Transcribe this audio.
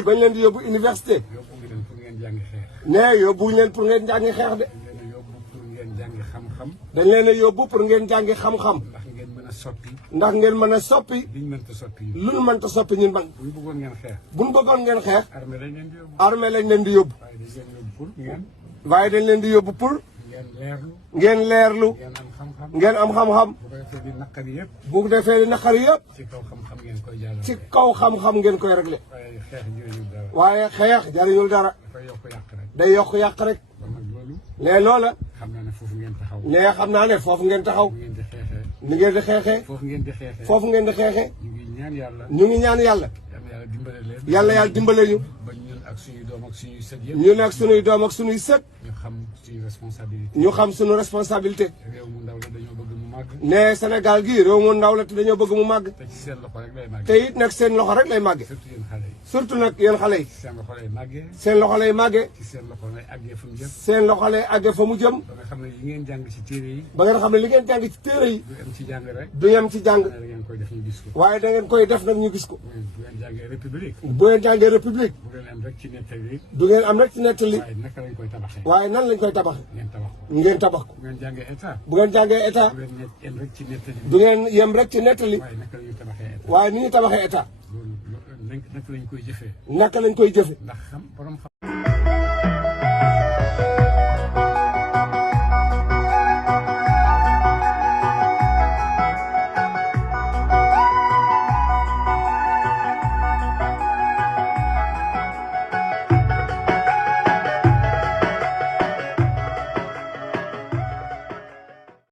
yi bañ leen di yóbbu université. yóbbu ngi leen pour ngeen jàngi xeex. nee yóbbuñ leen pour ngeen jàngi xeex de. dañ leen a yóbbu pour ngeen jàngi xam-xam. dañ leen a yóbbu pour ngeen jàngi xam-xam. ndax ngeen mën a soppi. ndax ngeen mën a soppi. liñ mënta soppi. lu ñu mënta soppi ñun man. bu ñu bëggoon ngeen xeex. bu ñu bëggoon ngeen xeex. armée lañ leen di yóbbu. armée lañ leen di yóbbu. waaye dañ leen yóbbu pour ngeen. waaye dañ leen di yóbbu pour. ngeen leerlu. ngeen leerlu. ngeen am xam-xam. ngeen am xam-xam. bu ko defee di naqari yëpp. bu defee di naqari yëpp. ci kaw xam-xam ngeen koy jaarale. ci kaw xam-xam ngeen koy réglé. waaye xeex jëriñul dara. waaye xeex jariñul dara. dafay yokk yàq rek. day yokk yàq rek. kon nag loolu. nee loola. xam naa ne foofu ngeen taxaw. nee xam naa ne foofu ngeen taxaw. bu ngeen di xeexee. ni ngeen di xeexee. foofu ngeen di xeexee. foofu ngeen di xeexee. ñu ngi ñaan yàlla. ñu ngi ñaan yàlla. yàlla dimbale leen. yàlla dimbale ñu. ba ñun ak suñuy doom ak suñuy sët yëpp. ñu nekk suñuy doom ak suñuy sët. ñu xam suñu responsabilité. ñu xam suñu responsabilité. réew mu ndaw la dañoo bëgg mu màgg. nee Sénégal gii réew mu ndaw la te dañoo bëgg mu màgg. te ci seen loxo rek lay màgg. te it nag seen loxo rek lay màgge. surtout yéen xale yi. surtout nag yéen xale yi. seen loxo lay màggee. seen loxo lay màgge. ci seen loxo lay àggee fu mu jëm. seen loxo lay àgge fa mu jëm. ba nga xam ne yi ngeen jàng ci téere yi. ba ngeen xam ne li ngeen jàng ci téere yi. du yem ci jàng rek. du yem ci jàng. da ngeen koy def ñu gis ko. waaye da ngeen koy def nag ñu gis ko. bu ngeen jàngee république. bu ngeen jàngee république. bu ngeen am rek ci nettali. du ngeen am rek ci nettali. waaye naka lañ koy tabaxee. waaye nan lañ koy tabaxee. ngeen tabax ko. ngeen tabax ko. bu ngeen jàngee état. bu ngeen jàngee état. bu ngeen yem rek ci nettali. du ngeen yem rek ci nettali. waaye naka la ñuy tabaxee état. waaye ni ñu tabaxee état. loolu naka lañ koy jëfee. naka lañ koy jëfe. ndax xam borom xam.